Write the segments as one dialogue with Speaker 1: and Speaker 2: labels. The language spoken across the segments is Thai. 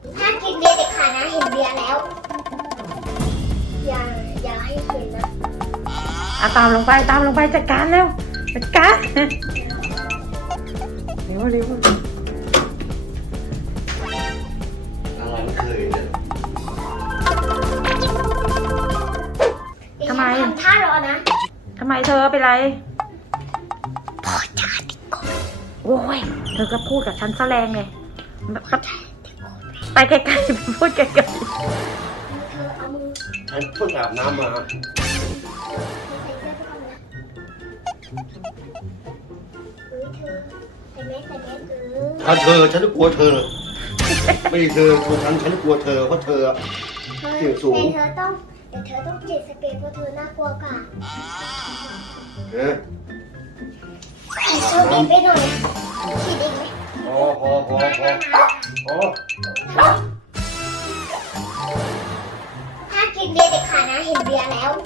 Speaker 1: ถ้ากินเบียร์เด็ดขาดนะเห็นเบียร์แล้วอย่าให้เห็นนะ
Speaker 2: ตามลงไปจัดการเร็วจัดการเร็ว
Speaker 3: อะไรไม่เคยเนี่ย
Speaker 2: ทำไม
Speaker 1: ทำท่ารอนะ
Speaker 2: ทำไมเธอเป็นไร
Speaker 1: พ่อจ๋าติดโควิด
Speaker 2: โอ้ยเธอก็พูดกับฉันซะแรงไงไปไกลๆไปพูดไกลๆ
Speaker 1: เธอเอามือ
Speaker 3: ฉันเพิ่งอาบน้ำมาถ้าเธอฉันก็กลัวเธอไม่เธอตัวฉันก็กลัวเธอเพราะเธอเสี่ยงสูง
Speaker 1: แต่เธอต้องเจ็ดสเปรย์เพราะเธอน่ากลัวกว่าสูดไปหน่อยฉีดอีกไหม
Speaker 3: พอ
Speaker 1: ถ้ากินเบียร์เด็ดขาดนะเห็นเบียร์แล้ว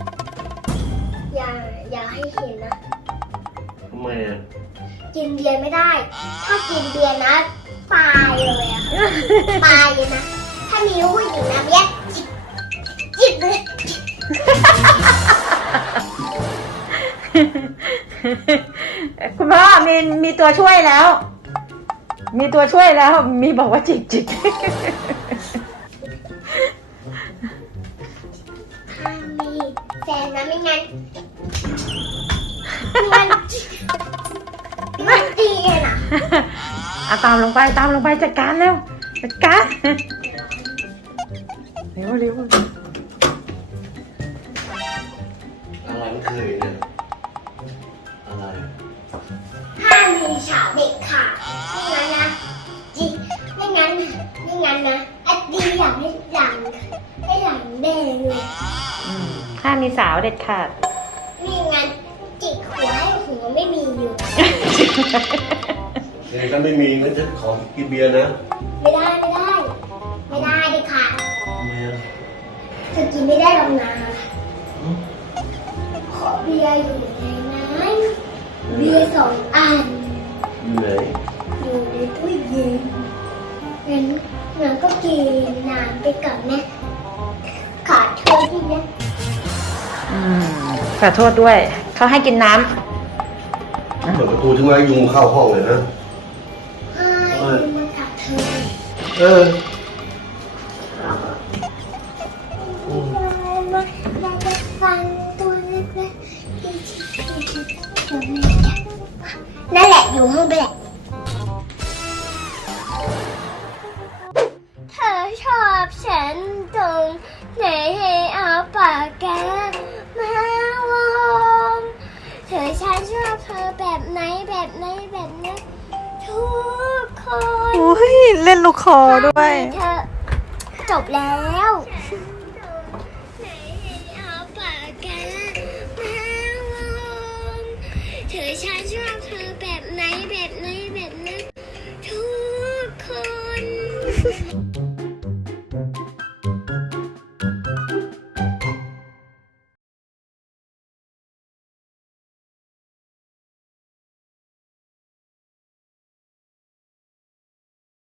Speaker 1: อย่าให้เห็นนะ
Speaker 3: ทำไมอ่ะ
Speaker 1: กินเบียร์ไม่ได้ถ้ากินเบียร์นะตายเลยอะตายเลยนะถ้ามีผู้หญิงนะเบียร์จิบเลย
Speaker 2: คุณพ่อมีตัวช่วยแล้วมีบอกว่าจิก
Speaker 1: ถ้ามีแฟนนะไม่งั้นมันตีเลยนะ
Speaker 2: ตามลงไปจัดการเร็วจัดการเร็ว
Speaker 3: อะไรไม่เคยเนี่ยอะไร
Speaker 1: ถ้ามีฉากเด็กขาดไม่งั้นนะจิไม่งั้นนะอัดดีอย่างให้หลังแดงเลย
Speaker 2: ถ้ามีสาวเด็ดขาด
Speaker 1: ไม่งั้นจิกหัวให้หัวไม่มีอยู่
Speaker 3: ถ้าไม่มีงั้นฉันขอกินเบียร์นะ
Speaker 1: ไม่ได้เด็กขาดเธอกินไม่ได้หรอกนะขอเบียร์อยู่ในนั้นเบียร์2 อันอยู่ในตู้เย็นงั้นก็กินน้ำไปก่อนนะขอโทษที่นะ
Speaker 2: ขอโทษด้วยเขาให้กินน้
Speaker 3: ำเปิดประตูถึงไว้ยุงเข้าห้องเลยนะ
Speaker 1: มันกัดเธอฟังตัวเล็กๆนั่นแหละอยู่ห้องไปแหละเธอชอบฉันตรงไหนให้เอาปากกามาวงเธอฉันชอบเธอแบบไหนทุกคน
Speaker 2: เล่นลูกคอด้วย
Speaker 1: เธอจบแล้ว